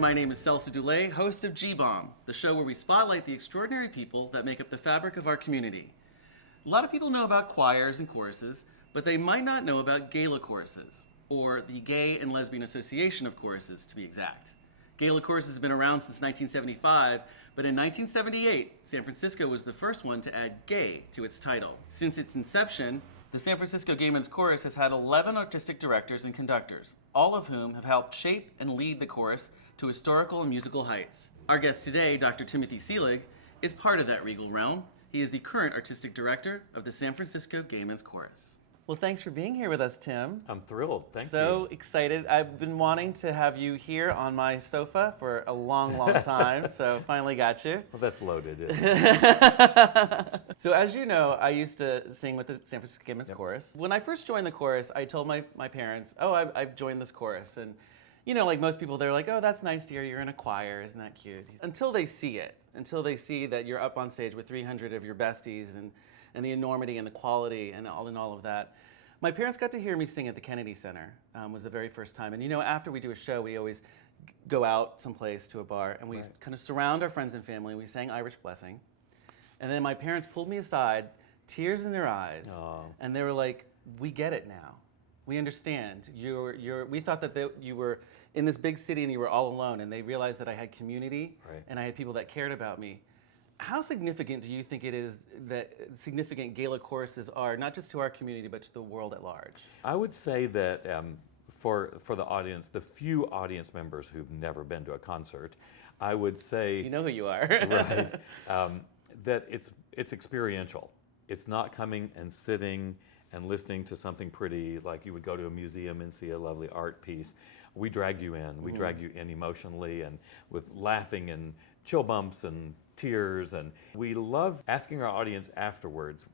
everyone. My name is Celso Dulay, host of GBomb, the show where we spotlight the extraordinary people that make up the fabric of our community. A lot of people know about choirs and choruses, but they might not know about gala choruses, or the Gay and Lesbian Association of Choruses, to be exact. Gala choruses have been around since 1975, but in 1978, San Francisco was the first one to add gay to its title. Since its inception, the San Francisco Gay Men's Chorus has had 11 artistic directors and conductors, all of whom have helped shape and lead the chorus to historical and musical heights. Our guest today, Dr. Timothy Seelig, is part of that regal realm. He is the current artistic director of the San Francisco Gay Men's Chorus. Well, thanks for being here with us, Tim. I'm thrilled. Thank you. So excited. I've been wanting to have you here on my sofa for a long, long time, so finally got you. Well, that's loaded. So as you know, I used to sing with the San Francisco Gay Men's Chorus. When I first joined the chorus, I told my parents, oh, I've joined this chorus. And you know, like most people, they're like, oh, that's nice, dear, you're in a choir, isn't that cute? Until they see it, until they see that you're up on stage with 300 of your besties and the enormity and the quality and all of that. My parents got to hear me sing at the Kennedy Center, was the very first time. And you know, after we do a show, we always go out someplace to a bar and we kind of surround our friends and family. We sang Irish Blessing. And then my parents pulled me aside, tears in their eyes, and they were like, we get it now. We understand. We thought that you were in this big city and you were all alone, and they realized that I had community and I had people that cared about me. How significant do you think it is that significant gala choruses are, not just to our community, but to the world at large? I would say that for the audience, the few audience members who've never been to a concert, I would say... You know who you are. Right. That it's experiential. It's not coming and sitting and listening to something pretty like you would go to a museum and see a lovely art piece. We drag you in. We drag you in emotionally and with laughing and chill bumps and tears, and we love asking our audience afterwards.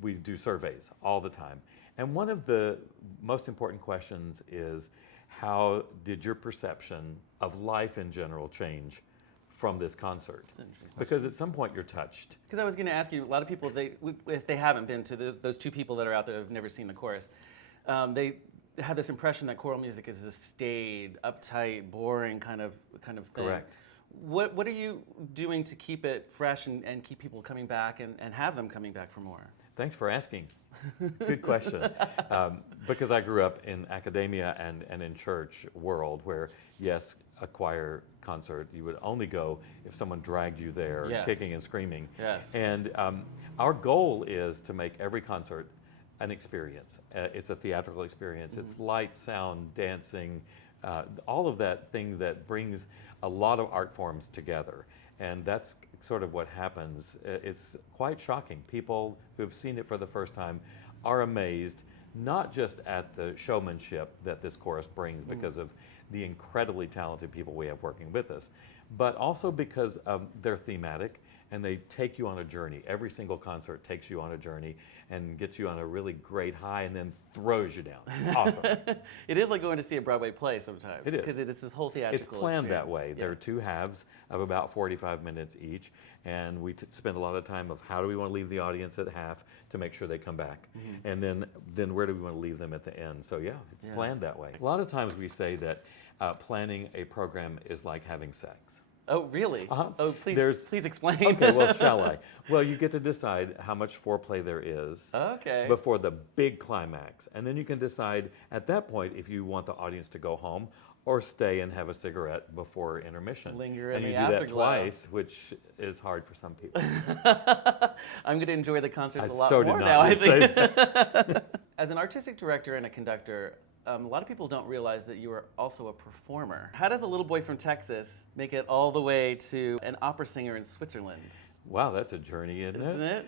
We do surveys all the time, and one of the most important questions is, how did your perception of life in general change from this concert? Because at some point you're touched. Because I was going to ask you, a lot of people, if they haven't been to those two people that are out there who've never seen the chorus, they have this impression that choral music is this staid, uptight, boring kind of thing. Correct. What are you doing to keep it fresh and keep people coming back and have them coming back for more? Thanks for asking. Good question. Because I grew up in academia and in church world where, yes, a choir concert, you would only go if someone dragged you there, kicking and screaming. Yes. And our goal is to make every concert an experience. It's a theatrical experience. It's light, sound, dancing, all of that thing that brings a lot of art forms together. And that's sort of what happens. It's quite shocking. People who've seen it for the first time are amazed, not just at the showmanship that this chorus brings because of the incredibly talented people we have working with us, but also because they're thematic and they take you on a journey. Every single concert takes you on a journey and gets you on a really great high and then throws you down. Awesome. It is like going to see a Broadway play sometimes. It is. Because it's this whole theatrical It's planned experience. that way. Yeah. There are two halves of about 45 minutes each, and we spend a lot of time of how do we want to leave the audience at half to make sure they come back, and then where do we want to leave them at the end. So yeah, it's planned that way. A lot of times we say that planning a program is like having sex. Oh, really? Oh, please explain. Okay, well, shall I? Well, you get to decide how much foreplay there is before the big climax. And then you can decide at that point if you want the audience to go home or stay and have a cigarette before intermission. Linger in and the you do that afterglow. Twice, which is hard for some people. I'm going to enjoy the concerts a lot so more did now, not I say think. that. As an artistic director and a conductor, a lot of people don't realize that you are also a performer. How does a little boy from Texas make it all the way to an opera singer in Switzerland? Wow, that's a journey, isn't it?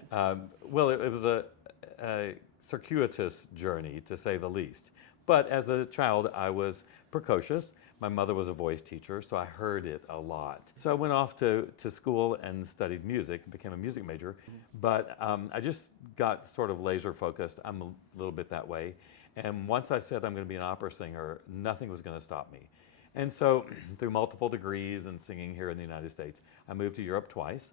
Well, it was a circuitous journey, to say the least. But as a child, I was precocious. My mother was a voice teacher, so I heard it a lot. So I went off to school and studied music, became a music major. But I just got sort of laser focused. I'm a little bit that way. And once I said I'm going to be an opera singer, nothing was going to stop me. And so through multiple degrees and singing here in the United States, I moved to Europe twice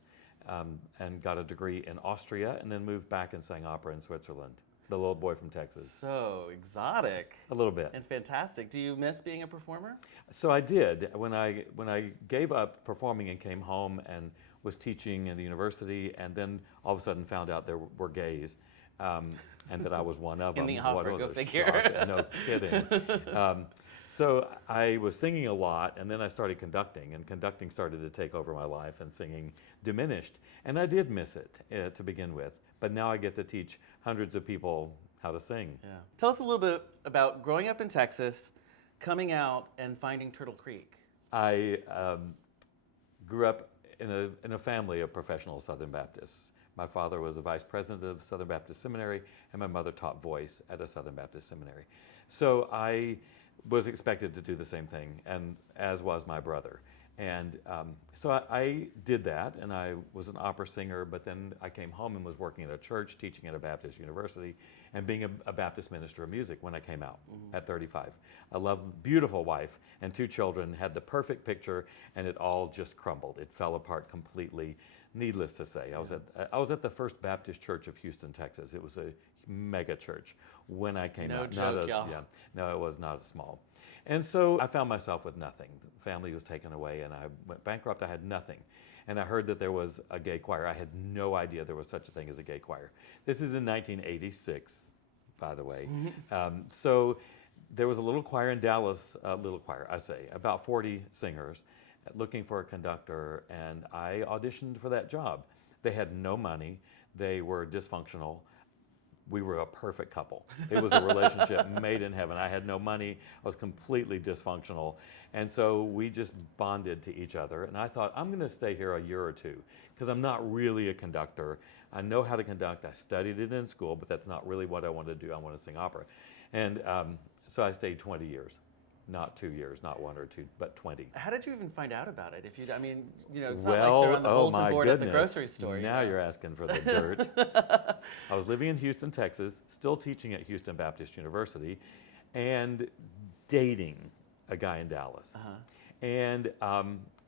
and got a degree in Austria and then moved back and sang opera in Switzerland. the little boy from Texas. So exotic. A little bit. And fantastic. Do you miss being a performer? So I did. When I gave up performing and came home and was teaching in the university, and then all of a sudden found out there were gays, and that I was one of them. In the opera, go figure. Shock. No kidding. So I was singing a lot, and then I started conducting, and conducting started to take over my life, and singing diminished. And I did miss it to begin with, but now I get to teach hundreds of people how to sing. Yeah. Tell us a little bit about growing up in Texas, coming out, and finding Turtle Creek. I grew up in a family of professional Southern Baptists. My father was the vice president of Southern Baptist Seminary, and my mother taught voice at a Southern Baptist seminary. So I was expected to do the same thing, and as was my brother. And so I did that, and I was an opera singer, but then I came home and was working at a church, teaching at a Baptist university, and being a Baptist minister of music when I came out at 35. I loved, beautiful wife and 2 children, had the perfect picture, and it all just crumbled. It fell apart completely. Needless to say, I was at the First Baptist Church of Houston, Texas. It was a mega church when I came out. No joke, y'all. Yeah, no, it was not small. And so I found myself with nothing. The family was taken away, and I went bankrupt. I had nothing. And I heard that there was a gay choir. I had no idea there was such a thing as a gay choir. This is in 1986, by the way. So there was a little choir in Dallas, little choir, I say, about 40 singers, looking for a conductor, and I auditioned for that job. They had no money. They were dysfunctional. We were a perfect couple. It was a relationship made in heaven. I had no money. I was completely dysfunctional. And so we just bonded to each other. And I thought, I'm going to stay here a year or two because I'm not really a conductor. I know how to conduct. I studied it in school, but that's not really what I want to do. I want to sing opera. And so I stayed 20 years. Not 2 years, not 1 or 2, but 20. How did you even find out about it? If you, I mean, it's well, not like they're on the bulletin board goodness. at the grocery store. Now you're asking for the dirt. I was living in Houston, Texas, still teaching at Houston Baptist University, and dating a guy in Dallas. And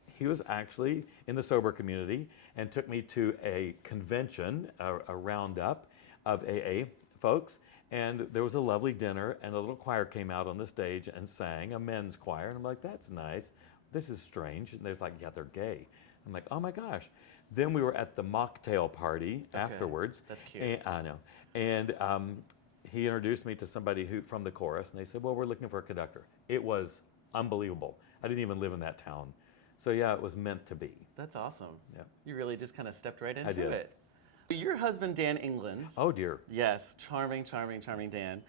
he was actually in the sober community and took me to a convention, a roundup of AA folks. And there was a lovely dinner, and a little choir came out on the stage and sang, a men's choir. And I'm like, that's nice. This is strange. And they're like, yeah, they're gay. I'm like, oh my gosh. Then we were at the mocktail party afterwards. That's cute. And, I know. And he introduced me to somebody from the chorus, and they said, well, we're looking for a conductor. It was unbelievable. I didn't even live in that town. So yeah, it was meant to be. That's awesome. Yeah. You really just kind of stepped right into I did. it. Your husband, Dan England. Oh dear. Yes, charming, charming, charming Dan.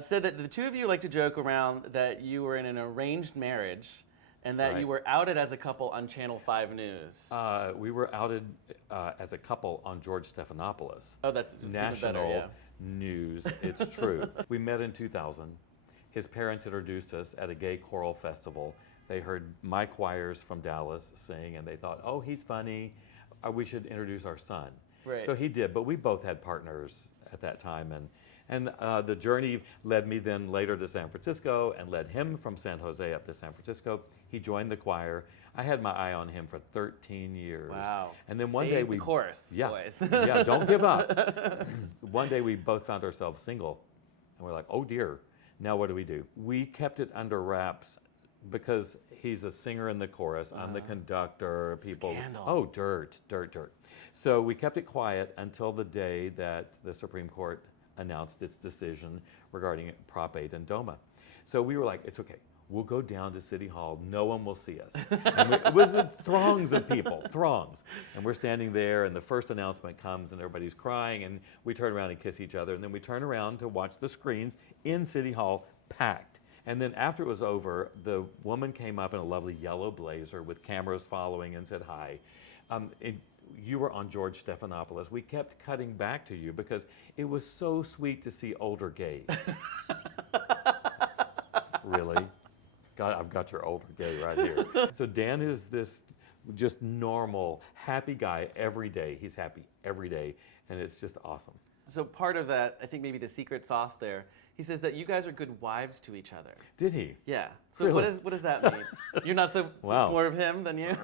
Said that the two of you like to joke around that you were in an arranged marriage and that you were outed as a couple on Channel 5 News. We were outed as a couple on George Stephanopoulos. Oh, that's National even better, yeah. News. It's true. We met in 2000. His parents introduced us at a gay choral festival. They heard my choirs from Dallas sing, and they thought, oh, he's funny. We should introduce our son. Right. So he did, but we both had partners at that time, and the journey led me then later to San Francisco and led him from San Jose up to San Francisco. He joined the choir. I had my eye on him for 13 years. Wow. And then one day we... the chorus, boys. Yeah, don't give up. One day we both found ourselves single, and we're like, oh dear, now what do? We kept it under wraps because he's a singer in the chorus. I'm the conductor. People... Scandal. Oh, dirt. So we kept it quiet until the day that the Supreme Court announced its decision regarding Prop 8 and DOMA. So we were like, it's okay. We'll go down to City Hall. No one will see us. And it was throngs of people, throngs. And we're standing there, and the first announcement comes, and everybody's crying, and we turn around and kiss each other. And then we turn around to watch the screens in City Hall, packed. And then after it was over, the woman came up in a lovely yellow blazer with cameras following and said hi. You were on George Stephanopoulos. We kept cutting back to you because it was so sweet to see older gays. Really? God, I've got your older gay right here. So Dan is this just normal, happy guy every day. He's happy every day, and it's just awesome. So part of that, I think maybe the secret sauce there, he says that you guys are good wives to each other. Did he? Yeah. So Really? what does that mean? You're not so Wow. more of him than you?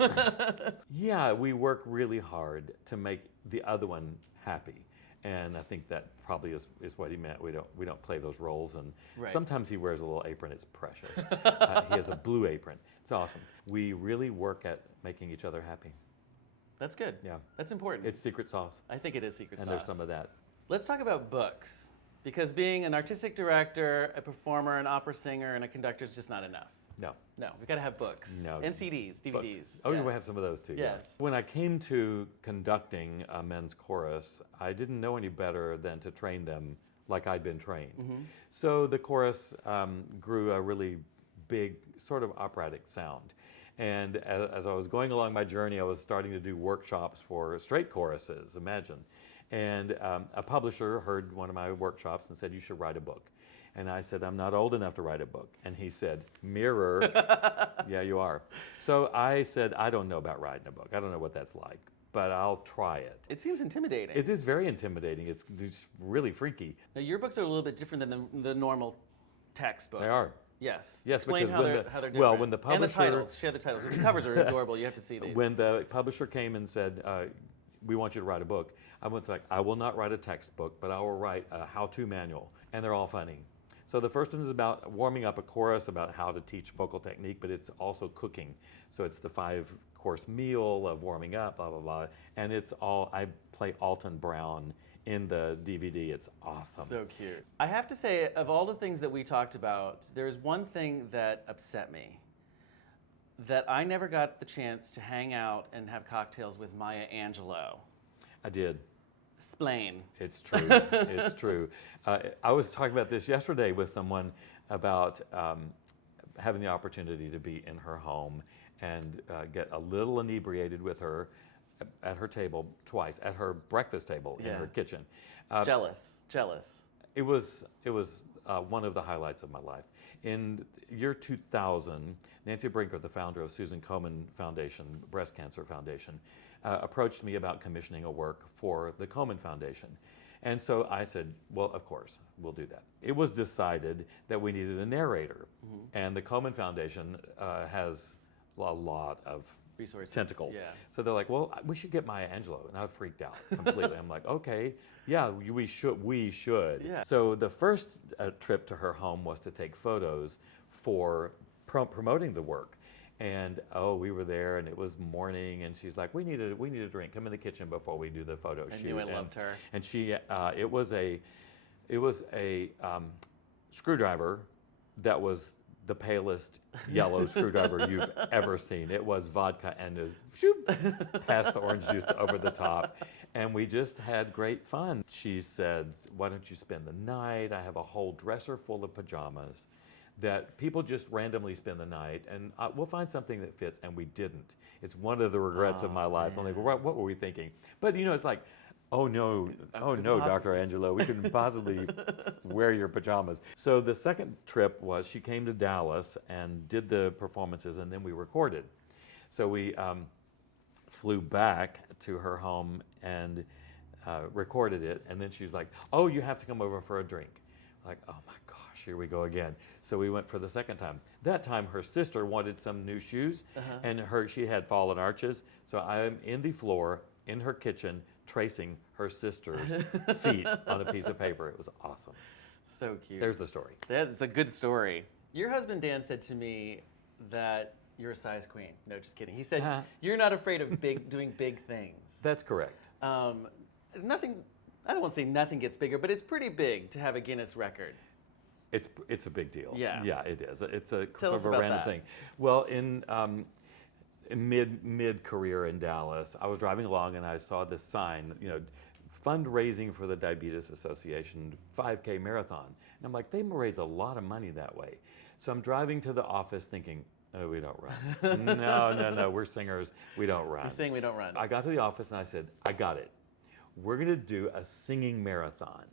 Yeah, we work really hard to make the other one happy. And I think that probably is what he meant. We don't play those roles, and Right. sometimes he wears a little apron. It's precious. He has a blue apron. It's awesome. We really work at making each other happy. That's good. Yeah, That's important. it's secret sauce, I think it is secret and sauce. there's some of that. Let's talk about books, because being an artistic director, a performer, an opera singer, and a conductor is just not enough. No. No, we've got to have books. No. And CDs, DVDs. Books. Oh, yes. we have some of those too. Yes. When I came to conducting a men's chorus, I didn't know any better than to train them like I'd been trained. Mm-hmm. So the chorus grew a really big, sort of operatic sound. And as I was going along my journey, I was starting to do workshops for straight choruses, imagine. And a publisher heard one of my workshops and said, "You should write a book." And I said, "I'm not old enough to write a book." And he said, "Mirror." Yeah, you are. So I said, "I don't know about writing a book. I don't know what that's like, but I'll try it." It seems intimidating. It is very intimidating. It's just really freaky. Now, your books are a little bit different than the normal textbook. They are. Yes. Yes, Explain because how when they're, the- how they're well, different. when the And the publisher- titles. Share the titles. The covers are adorable. You have to see these. When the publisher came and said, "We want you to write a book," I went like, "I will not write a textbook, but I will write a how-to manual," and they're all funny. So the first one is about warming up a chorus, about how to teach vocal technique, but it's also cooking. So it's the 5-course meal of warming up, blah, blah, blah. And it's all, I play Alton Brown in the DVD. It's awesome. So cute. I have to say, of all the things that we talked about, there's one thing that upset me. That I never got the chance to hang out and have cocktails with Maya Angelou. I did. Explain. It's true. It's true. I was talking about this yesterday with someone about having the opportunity to be in her home and get a little inebriated with her at her table twice, at her breakfast table in Yeah. her kitchen. Jealous. It was one of the highlights of my life. In year 2000, Nancy Brinker, the founder of Susan Komen Foundation, Breast Cancer Foundation, approached me about commissioning a work for the Komen Foundation. And so I said, well, of course, we'll do that. It was decided that we needed a narrator. Mm-hmm. And the Komen Foundation has a lot of Resources. tentacles. Yeah. So they're like, well, we should get Maya Angelou. And I freaked out completely. I'm like, okay, yeah, we should. Yeah. So the first trip to her home was to take photos for promoting the work. And we were there, and it was morning, and she's like, we need a drink. Come in the kitchen before we do the photo shoot. I knew I loved her. And she, it was a screwdriver that was the palest yellow screwdriver you've ever seen. It was vodka and passed the orange juice over the top. And we just had great fun. She said, why don't you spend the night? I have a whole dresser full of pajamas that people just randomly spend the night, and we'll find something that fits, and we didn't. It's one of the regrets of my life. I'm like, what were we thinking? But it's like, oh no, Dr. Angelou, we couldn't possibly wear your pajamas. So the second trip was she came to Dallas and did the performances, and then we recorded. So we flew back to her home and recorded it, and then she's like, oh, you have to come over for a drink. Like, oh my gosh, here we go again. So we went for the second time. That time her sister wanted some new shoes, and she had fallen arches. So I'm in the floor in her kitchen tracing her sister's feet on a piece of paper. It was awesome. So cute. There's the story. That's a good story. Your husband Dan said to me that you're a size queen. No, just kidding. He said you're not afraid of doing big things. That's correct. Nothing. I don't want to say nothing gets bigger, but it's pretty big to have a Guinness record. It's a big deal. Yeah. Yeah, it is. It's a Tell sort us of a about random that. thing. Well, in mid-career in Dallas, I was driving along and I saw this sign, fundraising for the Diabetes Association 5K marathon. And I'm like, they raise a lot of money that way. So I'm driving to the office thinking, oh, we don't run. No, we're singers. We don't run. You're saying we don't run. I got to the office and I said, I got it. We're going to do a singing marathon.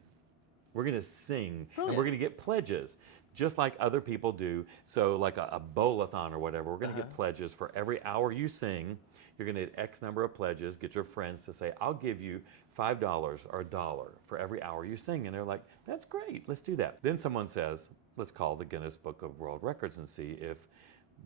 We're going to sing, and we're going to get pledges, just like other people do. So like a bowl-a-thon or whatever, we're going to get pledges for every hour you sing. You're going to get X number of pledges. Get your friends to say, I'll give you $5 or $1 for every hour you sing. And they're like, that's great. Let's do that. Then someone says, let's call the Guinness Book of World Records and see if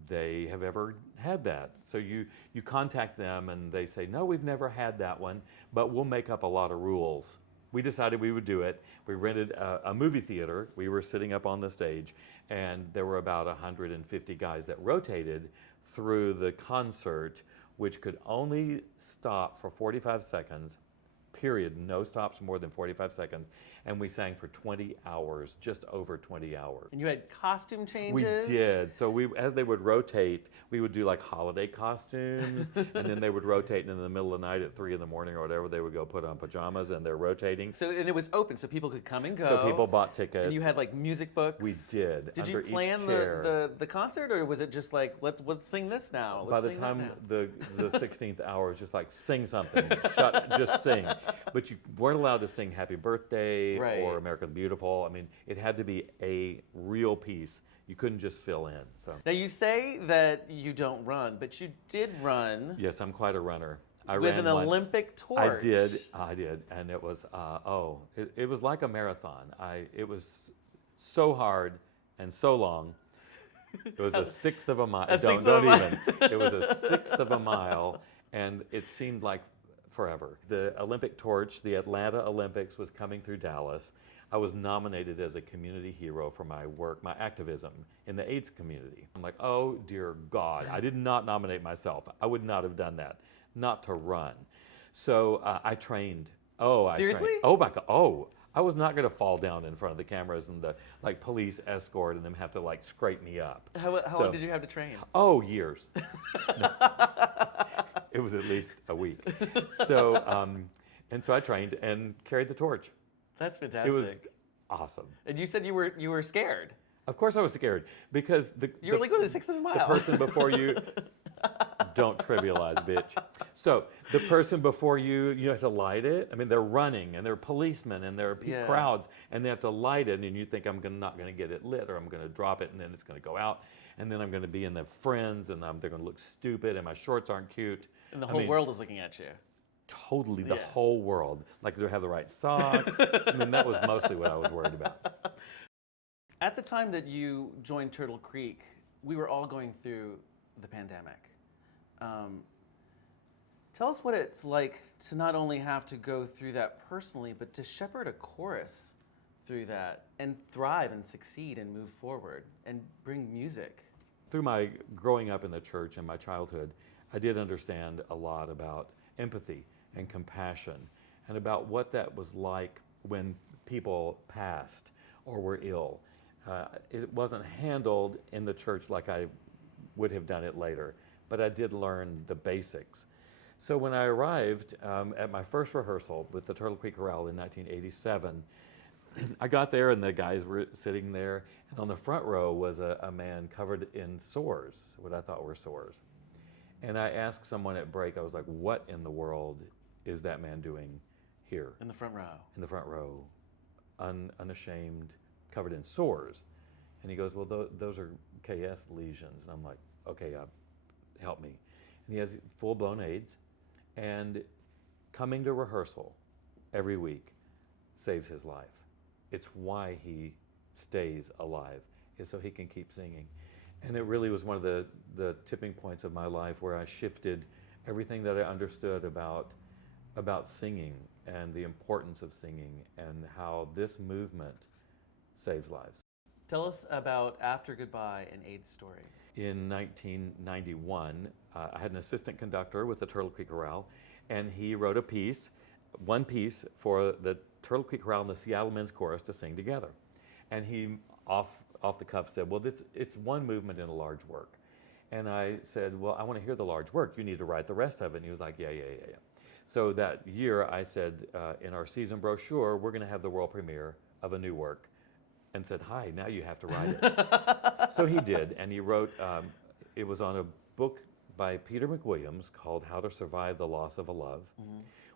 they have ever had that. So you contact them and they say, no, we've never had that one, but we'll make up a lot of rules we decided we would do it. We rented a movie theater. We were sitting up on the stage, and there were about 150 guys that rotated through the concert, which could only stop for 45 seconds, period, no stops more than 45 seconds. And we sang for 20 hours, just over 20 hours. And you had costume changes? We did. So as they would rotate, we would do like holiday costumes, and then they would rotate, and in the middle of the night at 3 in the morning or whatever, they would go put on pajamas, and they're rotating. So, and it was open, so people could come and go. So people bought tickets. And you had like music books? We did. Did you under plan each chair. the concert, or was it just like, let's sing this now? By the time the 16th hour, it's just like, sing something, just sing. But you weren't allowed to sing Happy Birthday or America the Beautiful. I mean, it had to be a real piece. You couldn't just fill in. So now you say that you don't run, but you did run. Yes, I'm quite a runner. I with ran an once. Olympic torch. I did, and it was it was like a marathon. It was so hard and so long. It was a sixth of a mile. Don't even. It was a sixth of a mile, and it seemed like forever. The Olympic torch, the Atlanta Olympics, was coming through Dallas. I was nominated as a community hero for my work, my activism in the AIDS community. I'm like, oh dear God, I did not nominate myself. I would not have done that, not to run. So I trained. Seriously? Trained. Oh my God, oh. I was not going to fall down in front of the cameras and the police escort and them have to scrape me up. How long did you have to train? Oh, years. No. It was at least a week. So, and so I trained and carried the torch. That's fantastic. It was awesome. And you said you were scared. Of course I was scared because you were like, the sixth of a mile. The person before you, don't trivialize, bitch. So the person before you, you have to light it. I mean, they're running and they're policemen and there are crowds and they have to light it, and you think not going to get it lit, or I'm going to drop it and then it's going to go out, and then I'm going to be in the friends and they're going to look stupid and my shorts aren't cute. And the whole world is looking at you. Totally, the whole world. Like, do I have the right socks? I mean, that was mostly what I was worried about. At the time that you joined Turtle Creek, we were all going through the pandemic. Tell us what it's like to not only have to go through that personally, but to shepherd a chorus through that and thrive and succeed and move forward and bring music. Through my growing up in the church and my childhood, I did understand a lot about empathy and compassion and about what that was like when people passed or were ill. It wasn't handled in the church like I would have done it later, but I did learn the basics. So when I arrived at my first rehearsal with the Turtle Creek Chorale in 1987, I got there and the guys were sitting there, and on the front row was a man covered in sores, what I thought were sores. And I asked someone at break, I was like, what in the world is that man doing here? In the front row. In the front row, unashamed, covered in sores. And he goes, well, those are KS lesions. And I'm like, okay, help me. And he has full-blown AIDS, and coming to rehearsal every week saves his life. It's why he stays alive, is so he can keep singing. And it really was one of the tipping points of my life where I shifted everything that I understood about singing and the importance of singing and how this movement saves lives. Tell us about After Goodbye, an AIDS story. In 1991, I had an assistant conductor with the Turtle Creek Chorale, and he wrote one piece for the Turtle Creek Chorale and the Seattle Men's Chorus to sing together. And he, off the cuff, said, well, it's one movement in a large work. And I said, well, I want to hear the large work. You need to write the rest of it. And he was like, yeah. So that year, I said, in our season brochure, we're going to have the world premiere of a new work. And said, hi, now you have to write it. So he did, and he wrote, it was on a book by Peter McWilliams called How to Survive the Loss of a Love,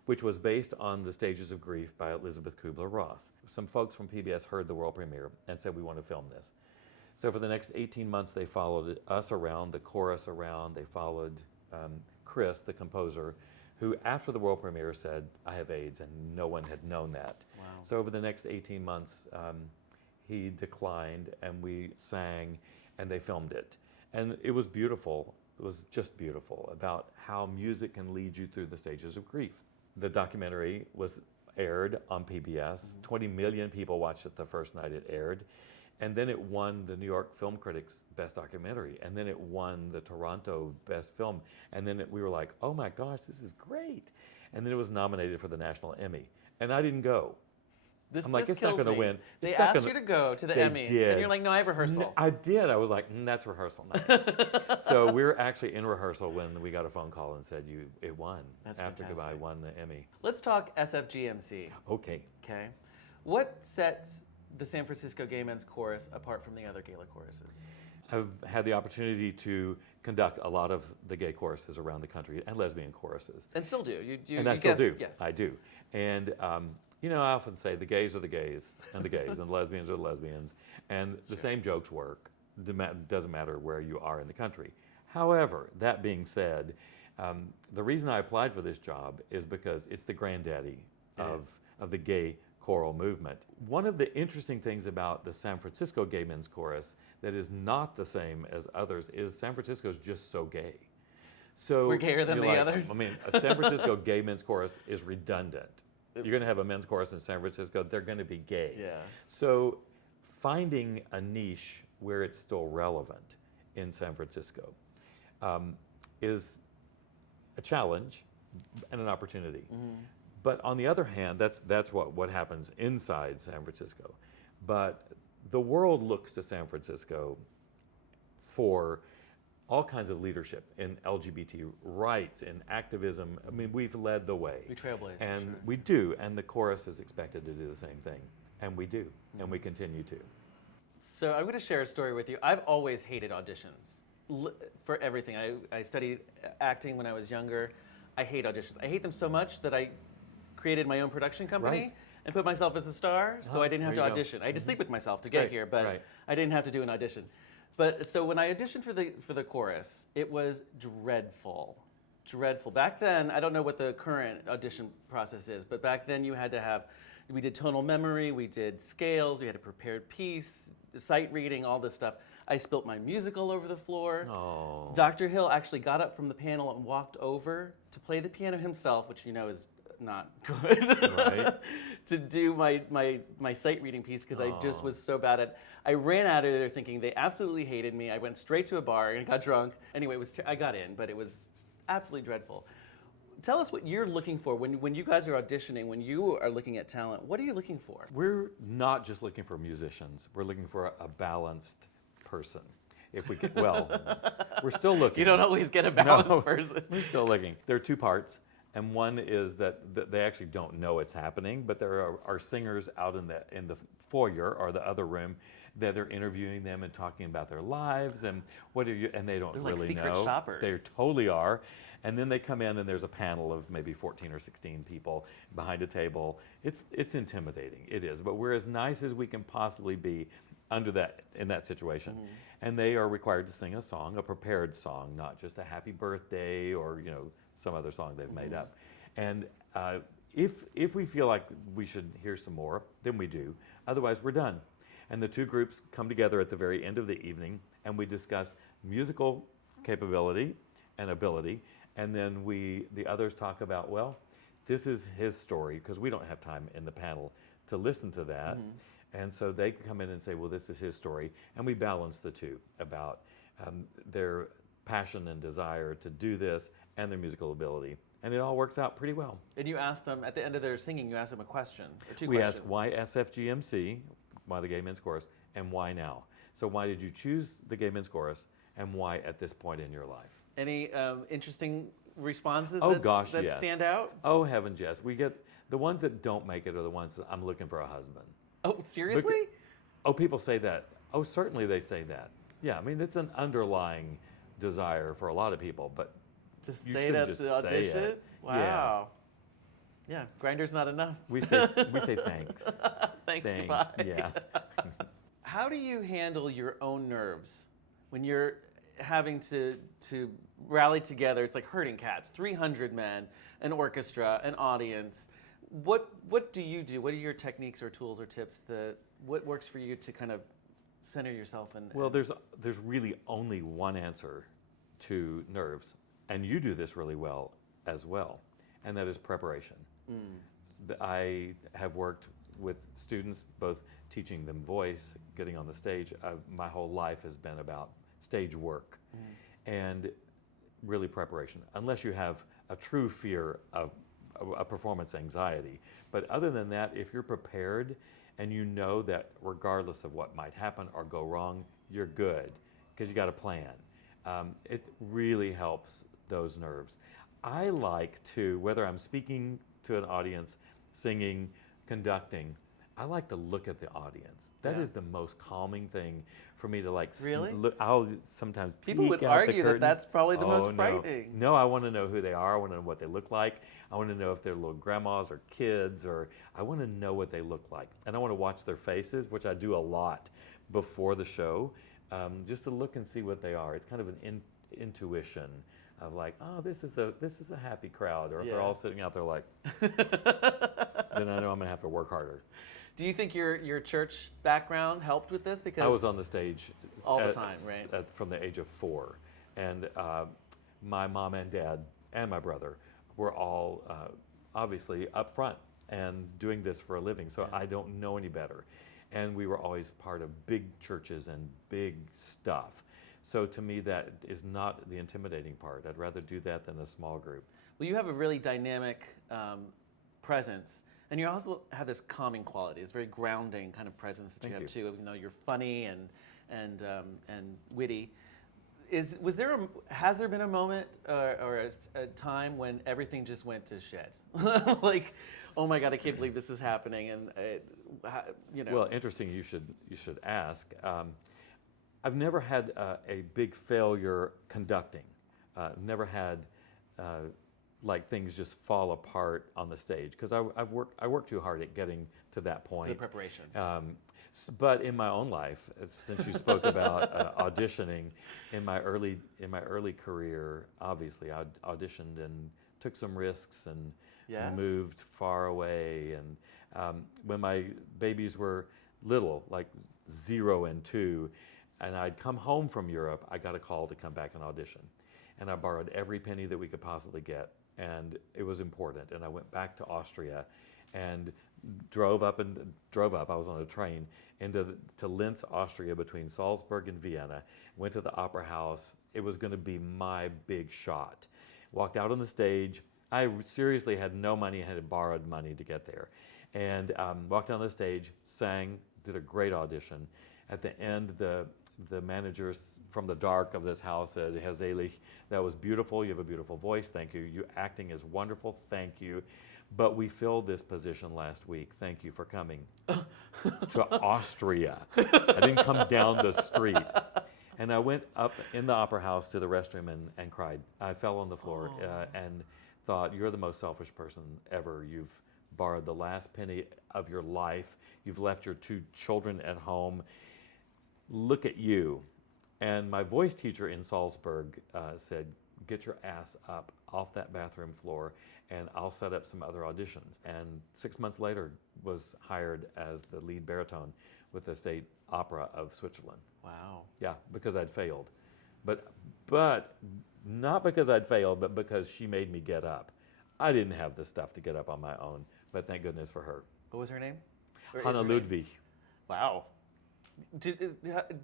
which was based on The Stages of Grief by Elizabeth Kubler-Ross. Some folks from PBS heard the world premiere and said, we want to film this. So for the next 18 months, they followed us around, the chorus around, they followed Chris, the composer, who after the world premiere said, I have AIDS, and no one had known that. Wow. So over the next 18 months, he declined, and we sang, and they filmed it. And it was beautiful. It was just beautiful about how music can lead you through the stages of grief. The documentary was aired on PBS. 20 million people watched it the first night it aired. And then it won the New York Film Critics Best Documentary. And then it won the Toronto Best Film. And then we were like, oh my gosh, this is great. And then it was nominated for the National Emmy. And I didn't go. I'm like, it's not going to win. They asked you to go to the Emmys. Did. And you're like, no, I have rehearsal. I did. I was like, that's rehearsal night. So we were actually in rehearsal when we got a phone call and said, it won. That's After fantastic. Goodbye won the Emmy. Let's talk SFGMC. Okay. Okay. What sets the San Francisco Gay Men's Chorus apart from the other gala choruses? I've had the opportunity to conduct a lot of the gay choruses around the country and lesbian choruses. And still do. I still do. Yes. I do. And, I often say the gays are the gays and the gays and the lesbians are the lesbians. And the same jokes work. Doesn't matter where you are in the country. However, that being said, the reason I applied for this job is because it's the granddaddy of the gay choral movement. One of the interesting things about the San Francisco Gay Men's Chorus that is not the same as others is San Francisco's just so gay. So we're gayer than the others? I mean, a San Francisco Gay Men's Chorus is redundant. You're going to have a men's chorus in San Francisco, they're going to be gay. Yeah. So finding a niche where it's still relevant in San Francisco is a challenge and an opportunity. But on the other hand, that's what happens inside San Francisco. But the world looks to San Francisco for all kinds of leadership in LGBT rights, in activism. I mean, we've led the way. We trailblaze. And sure. we do, and the chorus is expected to do the same thing. And we do, and we continue to. So I'm going to share a story with you. I've always hated auditions for everything. I studied acting when I was younger. I hate auditions. I hate them so much that I created my own production company. Right. And put myself as the star, so I didn't have to there you go. audition. I had to sleep with myself to get Right, here, but right. I didn't have to do an audition. But so when I auditioned for the chorus, it was dreadful. Dreadful. Back then, I don't know what the current audition process is, but back then we did tonal memory, we did scales, we had a prepared piece, sight reading, all this stuff. I spilt my music all over the floor. Oh. Dr. Hill actually got up from the panel and walked over to play the piano himself, which you know is not good, Right. to do my sight reading piece because I just was so bad at it. I ran out of there thinking they absolutely hated me. I went straight to a bar and got drunk. Anyway, I got in, but it was absolutely dreadful. Tell us what you're looking for when you guys are auditioning, when you are looking at talent. What are you looking for? We're not just looking for musicians. We're looking for a balanced person. If we can, well, we're still looking. You don't always get a balanced person. We're still looking. There are two parts. And one is that they actually don't know it's happening, but there are singers out in the foyer or the other room that are interviewing them and talking about their lives and and they don't They're really like secret know. shoppers. They totally are. And then they come in and there's a panel of maybe 14 or 16 people behind a table. It's intimidating. It is. But we're as nice as we can possibly be in that situation. And they are required to sing a song, a prepared song, not just a happy birthday or some other song they've made up. And if we feel like we should hear some more, then we do. Otherwise, we're done. And the two groups come together at the very end of the evening, and we discuss musical capability and ability. And then the others talk about, well, this is his story, because we don't have time in the panel to listen to that. And so they come in and say, well, this is his story. And we balance the two about their passion and desire to do this and their musical ability. And it all works out pretty well. And you ask them, at the end of their singing, you ask them a question, or two We questions. ask why SFGMC, why the Gay Men's Chorus, and why now? So why did you choose the Gay Men's Chorus, and why at this point in your life? Any interesting responses that yes. stand out? Oh, heavens, yes. We get, the ones that don't make it are the ones that I'm looking for a husband. Oh, seriously? Oh, people say that. Oh, certainly they say that. Yeah, I mean, it's an underlying desire for a lot of people, but To you say should that just at the say audition? it. Wow. Yeah, Grindr's not enough. We say thanks. Thanks, Thanks, goodbye. yeah. How do you handle your own nerves when you're having to rally together? It's like herding cats, 300 men, an orchestra, an audience. What do you do? What are your techniques or tools or tips what works for you to kind of center yourself? Well, there's really only one answer to nerves, and you do this really well as well, and that is preparation. I have worked with students, both teaching them voice, getting on the stage. My whole life has been about stage work and really preparation, unless you have a true fear of a performance anxiety. But other than that, if you're prepared and you know that regardless of what might happen or go wrong, you're good because you got a plan. It really helps those nerves. I like to, whether I'm speaking to an audience, singing, conducting, I like to look at the audience. That is the most calming thing for me to like. Really? Look, I'll sometimes People peek would out argue the that curtain. that's probably the most No. frightening. No, I want to know who they are. I want to know what they look like. I want to know if they're little grandmas or kids, or I want to know what they look like. And I want to watch their faces, which I do a lot before the show, just to look and see what they are. It's kind of an intuition of like, oh, this is a happy crowd, or if they're all sitting out there like, then I know I'm gonna have to work harder. Do you think your church background helped with this? Because I was on the stage all the time, right? From the age of 4, and my mom and dad and my brother were all obviously up front and doing this for a living. So I don't know any better, and we were always part of big churches and big stuff. So to me, that is not the intimidating part. I'd rather do that than a small group. Well, you have a really dynamic presence, and you also have this calming quality. It's very grounding kind of presence that you have too. Even though you're funny and witty, has there been a moment or a time when everything just went to shit? Like, oh my God, I can't believe this is happening, and you know. Well, interesting. You should ask. I've never had a big failure conducting. Never had like things just fall apart on the stage because I worked too hard at getting to that point. The preparation. But in my own life, since you spoke about auditioning, in my early career, obviously I auditioned and took some risks and moved far away. And when my babies were little, like 0 and 2. And I'd come home from Europe, I got a call to come back and audition. And I borrowed every penny that we could possibly get. And it was important. And I went back to Austria and drove up. I was on a train to Linz, Austria, between Salzburg and Vienna. Went to the opera house. It was going to be my big shot. Walked out on the stage. I seriously had no money. I had borrowed money to get there. And walked on the stage, sang, did a great audition. At the end, the managers from the dark of this house said, Seelig, that was beautiful. You have a beautiful voice. Thank you. Your acting is wonderful. Thank you. But we filled this position last week. Thank you for coming to Austria. I didn't come down the street. And I went up in the opera house to the restroom and cried. I fell on the floor and thought, you're the most selfish person ever. You've borrowed the last penny of your life. You've left your 2 children at home. Look at you. And my voice teacher in Salzburg said, get your ass up off that bathroom floor and I'll set up some other auditions. And 6 months later was hired as the lead baritone with the State Opera of Switzerland. Wow. Yeah, because I'd failed. But not because I'd failed, but because she made me get up. I didn't have the stuff to get up on my own, but thank goodness for her. What was her name? Or is Hanna her name? Ludwig. Wow. Do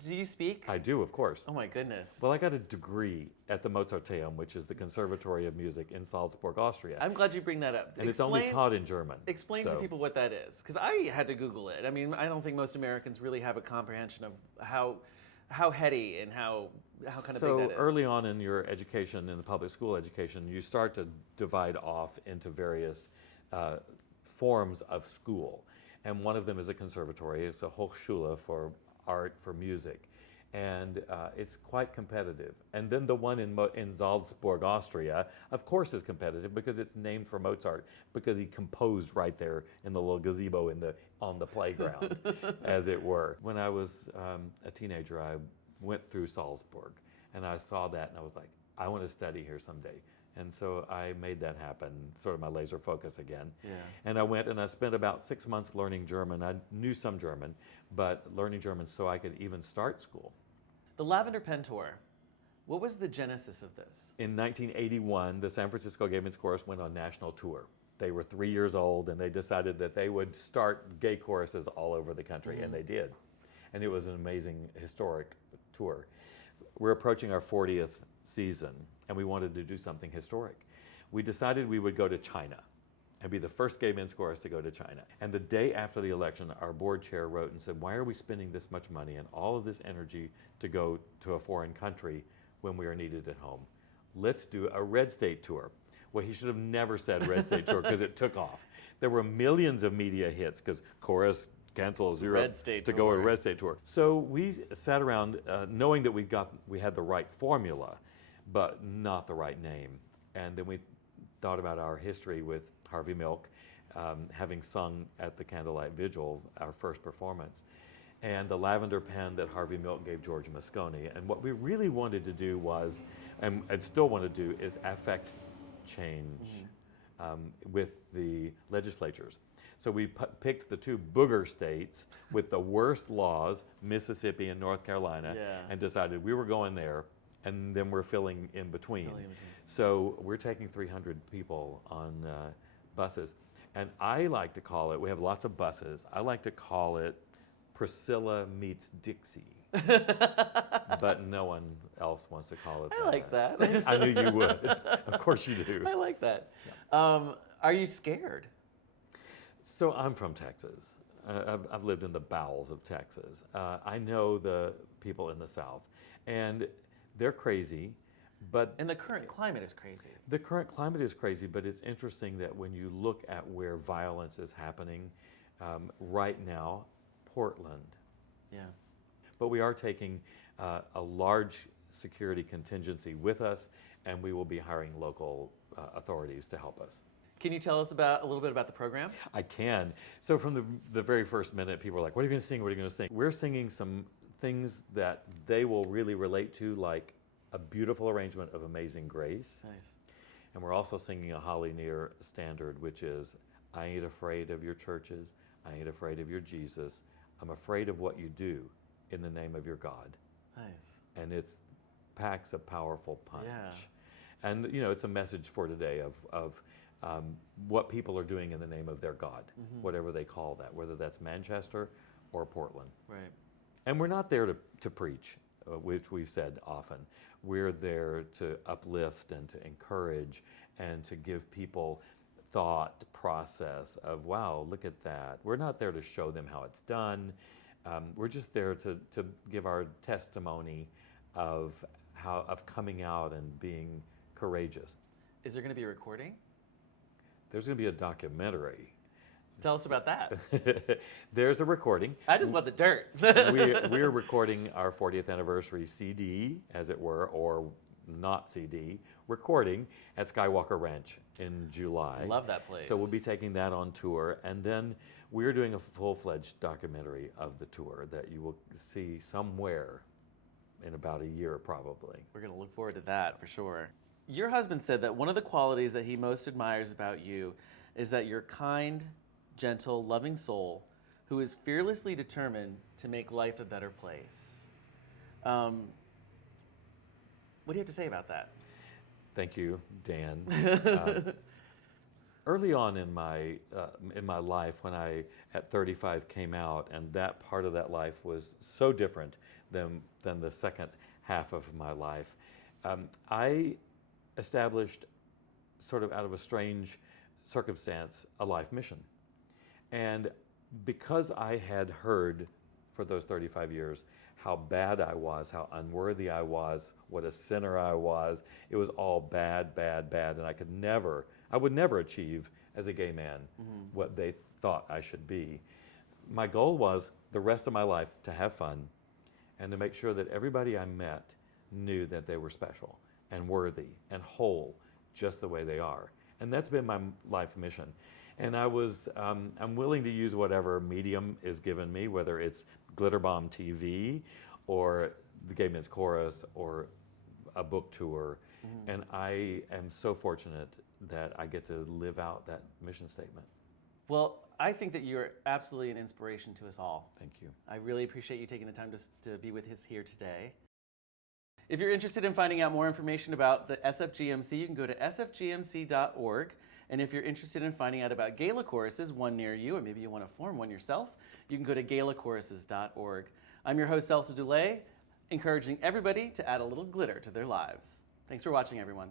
you speak? I do, of course. Oh my goodness. Well, I got a degree at the Mozarteum, which is the Conservatory of Music in Salzburg, Austria. I'm glad you bring that up. And it's only taught in German. Explain to people what that is, because I had to Google it. I mean, I don't think most Americans really have a comprehension of how heady and how kind of big that is. So early on in your education, in the public school education, you start to divide off into various forms of school. And one of them is a conservatory. It's a Hochschule for art, for music. And it's quite competitive. And then the one in Salzburg, Austria, of course is competitive because it's named for Mozart, because he composed right there in the little gazebo on the playground, as it were. When I was a teenager, I went through Salzburg, and I saw that, and I was like, I want to study here someday. And so I made that happen, sort of my laser focus again. Yeah. And I went and I spent about 6 months learning German. I knew some German, but learning German so I could even start school. The Lavender Pen Tour, what was the genesis of this? In 1981, the San Francisco Gay Men's Chorus went on national tour. They were 3 years old, and they decided that they would start gay choruses all over the country, and they did. And it was an amazing historic tour. We're approaching our 40th season, and we wanted to do something historic. We decided we would go to China and be the first gay men's chorus to go to China. And the day after the election, our board chair wrote and said, why are we spending this much money and all of this energy to go to a foreign country when we are needed at home? Let's do a red state tour. Well, he should have never said red state tour because it took off. There were millions of media hits because chorus cancels Europe to go a red state tour. So we sat around knowing that we had the right formula, but not the right name. And then we thought about our history with Harvey Milk, having sung at the Candlelight Vigil, our first performance, and the lavender pen that Harvey Milk gave George Moscone. And what we really wanted to do was, and still want to do, is affect change with the legislatures. So we picked the two booger states with the worst laws, Mississippi and North Carolina, and decided we were going there, and then we're filling in between. So we're taking 300 people on buses. And I like to call it, we have lots of buses, I like to call it Priscilla meets Dixie. But no one else wants to call it that. I like that. I knew you would. Of course you do. I like that. Are you scared? So I'm from Texas. I've lived in the bowels of Texas. I know the people in the South, and they're crazy, but... And the current climate is crazy. The current climate is crazy, but it's interesting that when you look at where violence is happening right now, Portland. Yeah. But we are taking a large security contingency with us, and we will be hiring local authorities to help us. Can you tell us a little bit about the program? I can. So from the very first minute, people are like, what are you going to sing? What are you going to sing? We're singing some things that they will really relate to, like a beautiful arrangement of Amazing Grace. Nice. And we're also singing a Holly Near standard, which is, I ain't afraid of your churches. I ain't afraid of your Jesus. I'm afraid of what you do in the name of your God. Nice. And it packs a powerful punch. Yeah. And, you know, it's a message for today of what people are doing in the name of their God, whatever they call that, whether that's Manchester or Portland. Right. And we're not there to preach, which we've said often. We're there to uplift and to encourage and to give people thought process of, wow, look at that. We're not there to show them how it's done. We're just there to give our testimony of coming out and being courageous. Is there going to be a recording? There's going to be a documentary. Tell us about that. There's a recording. I just want the dirt. We're recording our 40th anniversary CD, as it were, or not CD, recording at Skywalker Ranch in July. Love that place. So we'll be taking that on tour, and then we're doing a full-fledged documentary of the tour that you will see somewhere in about a year, probably. We're going to look forward to that for sure. Your husband said that one of the qualities that he most admires about you is that you're kind, gentle, loving soul who is fearlessly determined to make life a better place. What do you have to say about that? Thank you, Dan. Early on in my life, when I at 35 came out, and that part of that life was so different than the second half of my life, I established, sort of out of a strange circumstance, a life mission. And because I had heard for those 35 years how bad I was, how unworthy I was, what a sinner I was, it was all bad, bad, bad, and I would never achieve as a gay man what they thought I should be. My goal was the rest of my life to have fun and to make sure that everybody I met knew that they were special and worthy and whole just the way they are. And that's been my life mission. And I'm willing to use whatever medium is given me, whether it's GBomb TV or the Gay Men's Chorus or a book tour. And I am so fortunate that I get to live out that mission statement. Well, I think that you're absolutely an inspiration to us all. Thank you. I really appreciate you taking the time to be with us here today. If you're interested in finding out more information about the SFGMC, you can go to sfgmc.org. And if you're interested in finding out about gala choruses, one near you, or maybe you want to form one yourself, you can go to galachoruses.org. I'm your host, Celso Dulay, encouraging everybody to add a little glitter to their lives. Thanks for watching, everyone.